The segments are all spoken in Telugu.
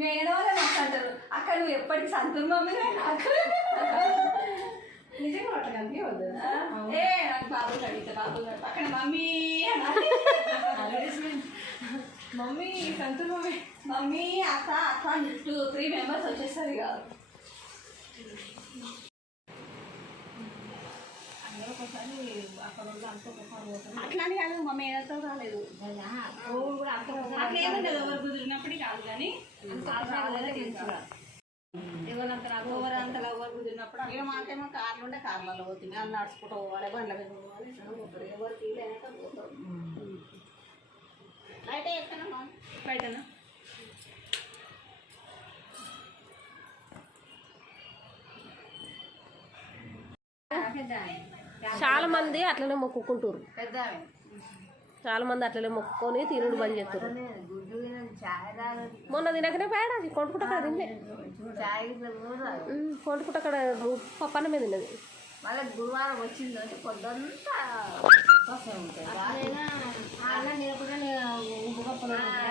మేడం వాళ్ళే మాట్లాడతారు. అక్కడ నువ్వు ఎప్పటికీ సంతూర్ మమ్మీ నాకు. నిజంగా అట్లా కనిపించవద్దు. ఏ నాకు బాబులు అడిగితే బాబులు అక్కడ mummy. Mummy Santoor mummy. Mummy అక్క అక్క టూ త్రీ మెంబర్స్ వచ్చేసరి కాదు అందరూ ఒకసారి అక్కడ వాళ్ళు అంతా ఒకసారి ఏముండదు ఎవరు కుదిరినప్పుడు కాదు కానీ ఎవరంత రాదు ఎవరు అంతగా ఎవరు కుదిరినప్పుడు ఇక మాకేమో కార్లు ఉండే కార్లలో పోతుంది. వాళ్ళు నడుచుకుంటూ పోవాలి బండ్ల మీద పోవాలి ఎవరు తీయలేక పోతారు. బయట బయటనా? చాలా మంది అట్లనే మొక్కుకుంటారు పెద్ద చాలా మంది అట్లనే మొక్కుకొని తినుడు బంద్ చేస్తారు మొన్న తినకనే పేడ అది కొడుకుంట అక్కడ తిందే కొడుకుంట అక్కడ పప్పన్న మీద తిన్నది? మళ్ళీ గురువారం వచ్చిందంటే పొద్దుంతా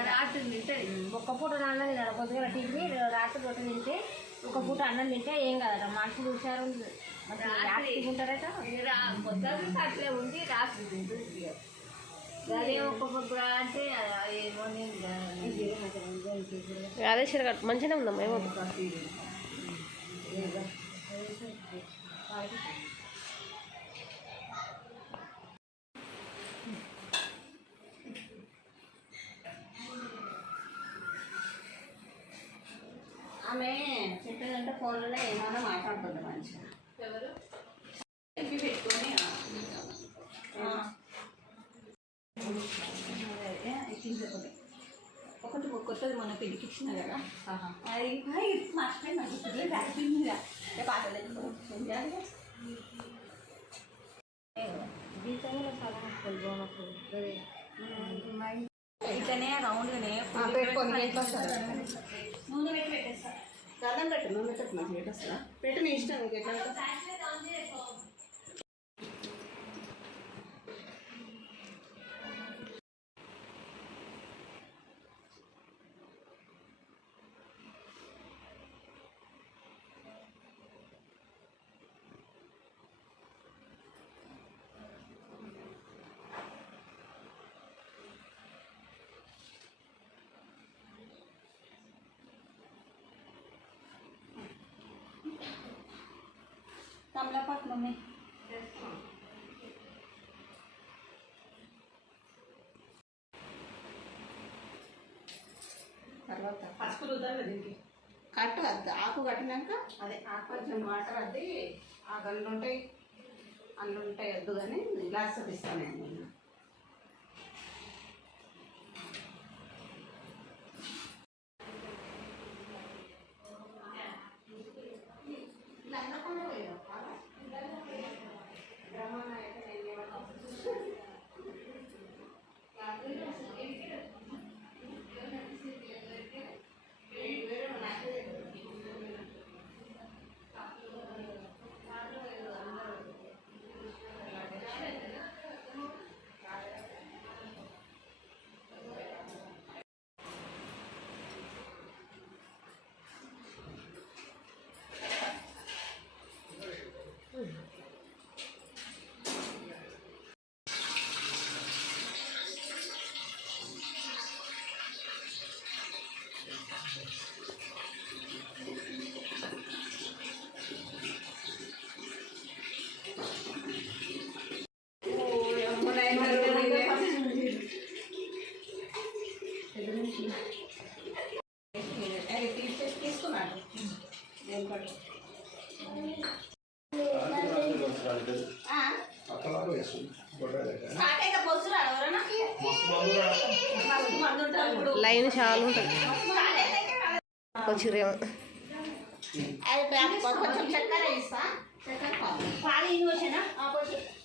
రాత్రి తింటుంది. ఒక్క పూట అన్నం తినాలి పొద్దుగా టిఫిన్ రాత్రి రొట్టె తింటే ఒక పూట అన్నం తింటే ఏం కాదట మనుషులు హుషారు తింటారట? పొద్దున్న అట్లే ఉండి రాత్రి తింటుంది అదే చిరగట్టు మంచిగానే ఉందమ్మా ఏమో ఆమె చెప్పేదంటే ఫోన్లో ఏమైనా మాట్లాడుతుంది మంచిగా ఎవరు ఇవి పెట్టుకొని ఆ, అదే, ఇది ఒకటి ఒకటి కొత్తది మొన్న పెళ్ళికి ఇచ్చిన కదా. అది మర్చిపోయింది నాకు ఇట్లనే రౌండ్గానే ఎట్లా వస్తుంది? నూనె పెట్టి పెట్టేస్తా. దండం పెట్టు నూనె పెట్టు మంచిగా పెట్టేస్తా పెట్టు నీ ఇష్టం నీకు ఎట్లా తమలపాకు మమ్మీ తర్వాత పసుపు రుద్దాలి దీనికి? కట్టు అది ఆకు కట్టినాక? అదే ఆకు కొంచెం వాటర్ అది ఆ గల్లు ఉంటాయి అల్లు ఉంటాయి వద్దు కానీ గ్లాస్ ఇస్తాను నేను.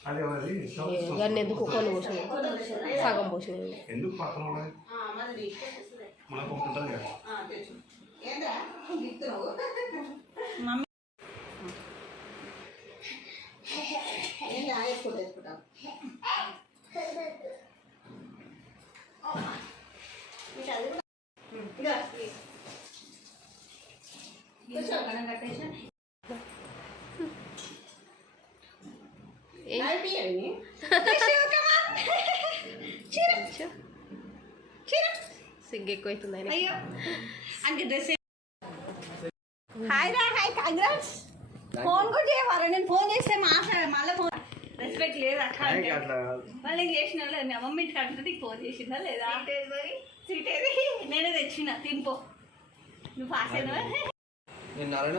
మరి దాన్ని ఎందుకు కొన్ని పోసిన? సగం పోసిన. ఎందుకు పక్కన మమ్మీ. సిగ్గు అంటే డ్రెస్ హాయ్ రా హాయ్ కంగ్రాట్స్ ఫోన్ కూడా చేయవారు నేను ఫోన్ చేస్తే మాట్లాడ మళ్ళీ ఫోన్ రెస్పెక్ట్ లేదా మళ్ళీ చేసిన వాళ్ళ మీ అమ్మమ్మ ఇంటికి అంటే ఫోన్ చేసిందా లేదా అంటే మరి సీట్ ఏది నేనే తెచ్చిన తింపో నువ్వు పాస్ అయినా నేను నారాయణ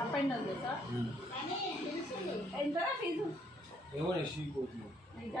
అప్ అండ్ డౌన్ ఎంత ఫీజు? ఏమో నేను షీ పోతున్నా. ఇంకా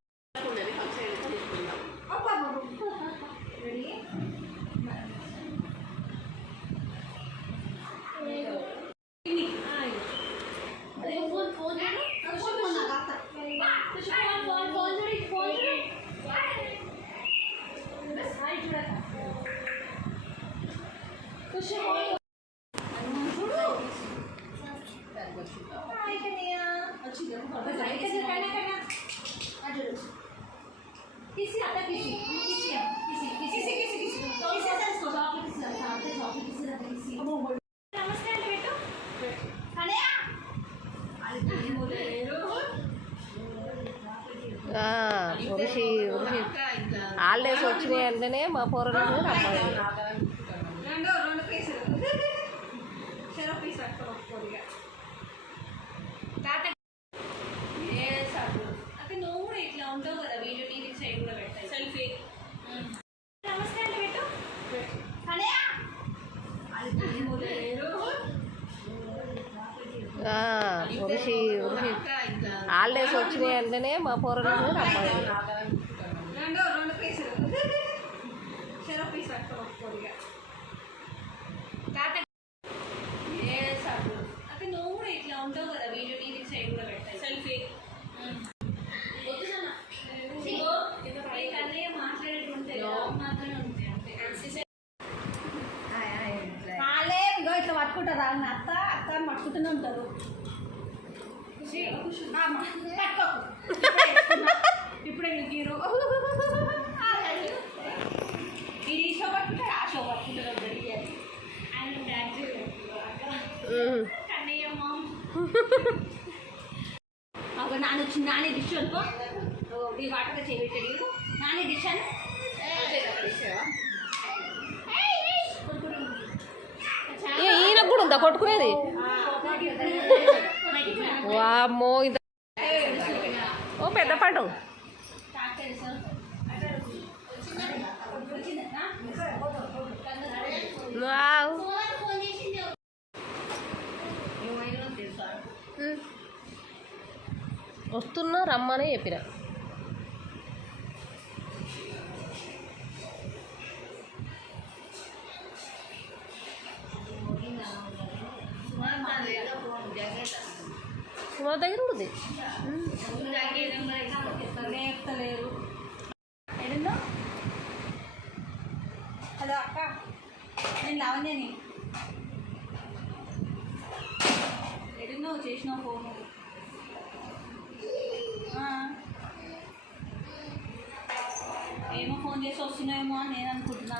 ఉరిషి ఉరిషి హాలిడేస్ వచ్చినాయి అంటేనే మా పూర్వం రమ్మని రెండో రెండు పీసులు చెరో పీస్ పట్టుకోకపోతే తాత అక్కడ నువ్వు కూడా ఇట్లా ఉంటావు కదా వీడియో టీవీ సైడ్ కూడా సెల్ఫీ పెట్టు హాలిడేస్ వచ్చినాయి అంటేనే మా పోరలకు రమ్మని రెండో రెండు పీసులు చెరో పీస్ పట్టుకోకపోతే తాత ఏ సాగు అక్కడ నువ్వు కూడా ఇట్లా ఉంటావు కదా వీడియో టీవీ సైడ్ కూడా పెట్టాయి సెల్ఫీ కన్నయ్య మాట్లాడేటుంటే మాత్రమే ఉంటాయి అంతే వాళ్ళే ఇగో ఇట్లా పట్టుకుంటారు వాళ్ళని అత్త అత్త అని పట్టుకుంటూనే ఉంటారు ఆ, అమ్మ, పట్టుకోకు. ఇప్పుడే వేసుకున్నా. ఇప్పుడే నీకు హీరో ఇది ఈ షో పట్టుకుంటాడు ఆ షో పట్టుకుంటాడు గడికి ఆయన డాన్స్ ఉమ్. కన్నయ్య మామ్ ఒక నాన్న వచ్చింది నానే డిష్ అనుకో ఈ వాటర్గా చేయబెట్టాడు నానే డిష్ అని? ఏ, ఈయనకు కూడా ఉందా? కొట్టుకునేది? వామ్మో ఇంత ఓ పెద్ద పండు వావ్. వస్తున్నా రమ్మని చెప్పిన. సుమా దగ్గర ఉంది. హలో అక్క నేను లావణ్యని. ఎడున్నావు చేసినావు ఫోను. ఏమో ఫోన్ చేసి వస్తున్నాయేమో అని నేను అనుకుంటున్నా.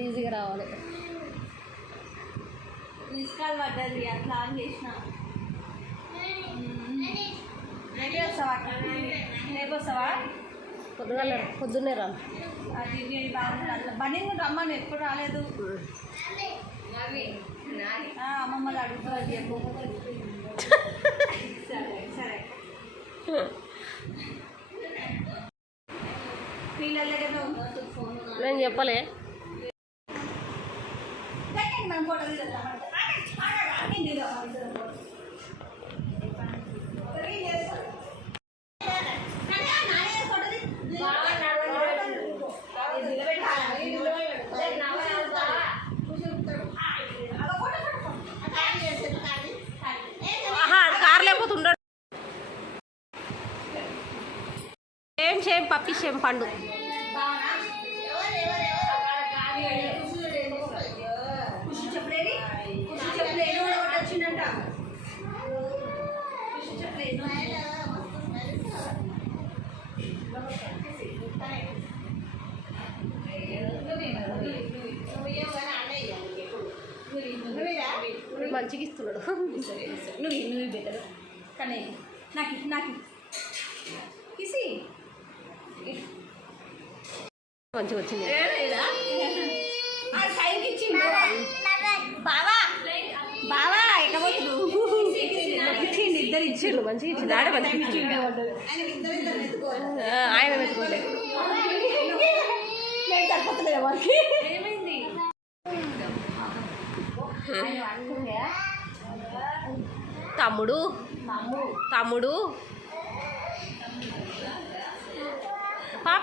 ఈజీగా రావాలి. మిస్ కాల్ పడ్డది అట్లా అని చేసిన. రేపే వస్తావా? రేపు వస్తావా? పొద్దుగాల పొద్దున్నే రా. అది నేను బాగా అట్లా బండి నువ్వు రమ్మను ఎప్పుడు రాలేదు. ఆ, అమ్మమ్మలు అడుగుతుంది చెప్పు సరే సరే పిల్లల దగ్గర ఉండొద్దు ఫోన్ నేను చెప్పలే. ఎలుగుచం పండు. మంచిగా ఇస్తున్నాడు. నువ్వు నువ్వు బెటర్ కానీ నాకు నాకు. కిసి మంచిగా వచ్చింది. బావా. ఎక్కబోతు ఇచ్చిండు ఇద్దరు మంచిగా ఇచ్చిండు. ఆడ మంచిగా ఇచ్చిండు. ఆయన సరిపోతలేదు వారికి తమ్ముడు. తమ్ముడు. పాప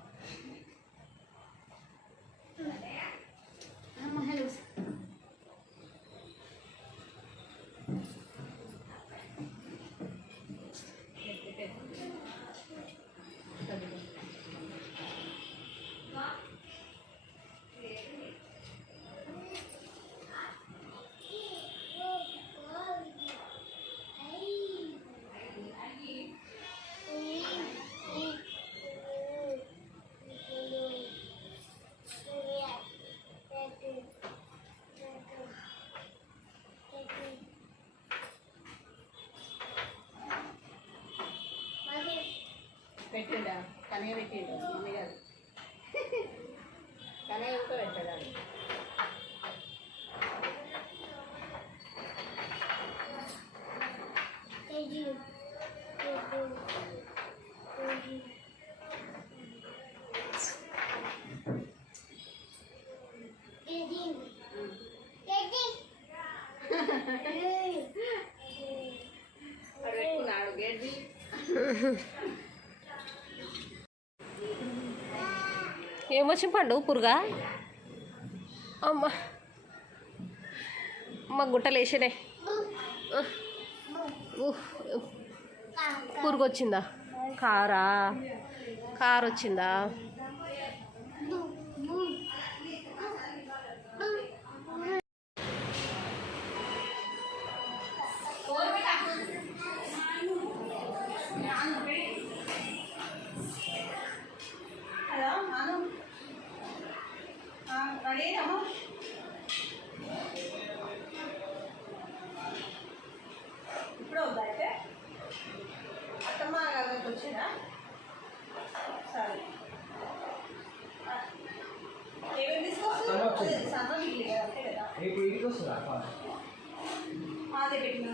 పెట్టిండా? కనే పెట్టిండు? మమ్మీ గారు. కనే ఇంకో పెట్టాడు? అక్కడ గేట్ ఏమొచ్చింది పండు పురుగా అమ్మ. మా గుట్టలు వేసినే పురుగు వచ్చిందా కారా కారు? వచ్చిందా ఇప్పుడు వద్దా అయితే? అత్తమ్మ గారికి వచ్చిందా? సరే. ఏమేమి తీసుకొస్తుంది సన్నం ఇడ్లీ కదా అంతే కదా. ఇంటికి వస్తుందా అదే పెట్టినా.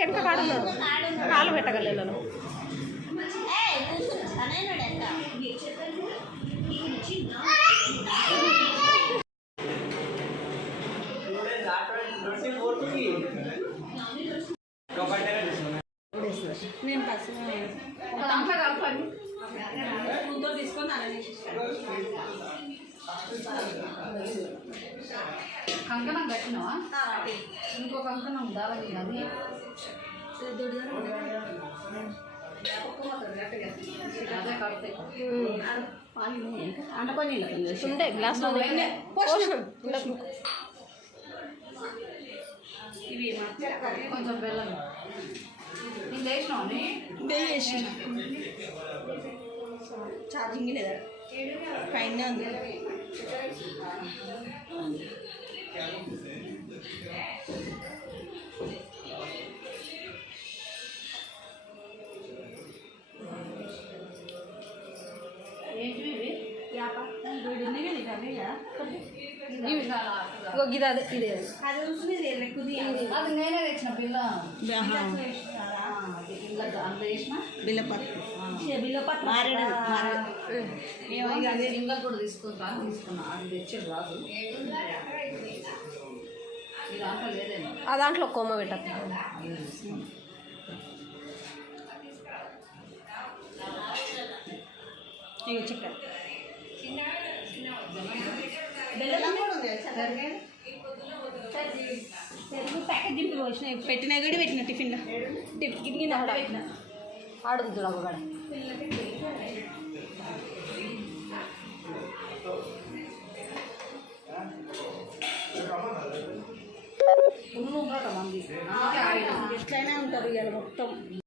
వెనక వెనక కాడున్నాడు కాలు పెట్టగలను నేను కలపండి తీసుకొని కంకణం కట్టినవా? ఇంకో కంకణం ఉందా? అది ఉండే గ్లాస్ ఇవి కొంచెం బెల్లం నీకు వేసినావు ఛార్జింగ్ లేదా పైన ఉంది ఇగో గిది అదే ఇదే అది నేనే తెచ్చిన బిల్లపత్రి బిల్లపత్రి ఇంకా కూడా తీసుకుంటా తీసుకున్నా. అది రాదు. ఆ దాంట్లో కొమ్మ తీసుకున్నా ఇక చక్కెర బెల్లం కూడా ఉంది పెరుగు ప్యాకెట్ దింపి పోసిన పెట్టినా కూడా పెట్టిన. టిఫిన్లో టిఫిన్ కింద పెట్టిన చూడ ఒక ఎట్లయినా ఉంటారు ఇవాళ మొత్తం.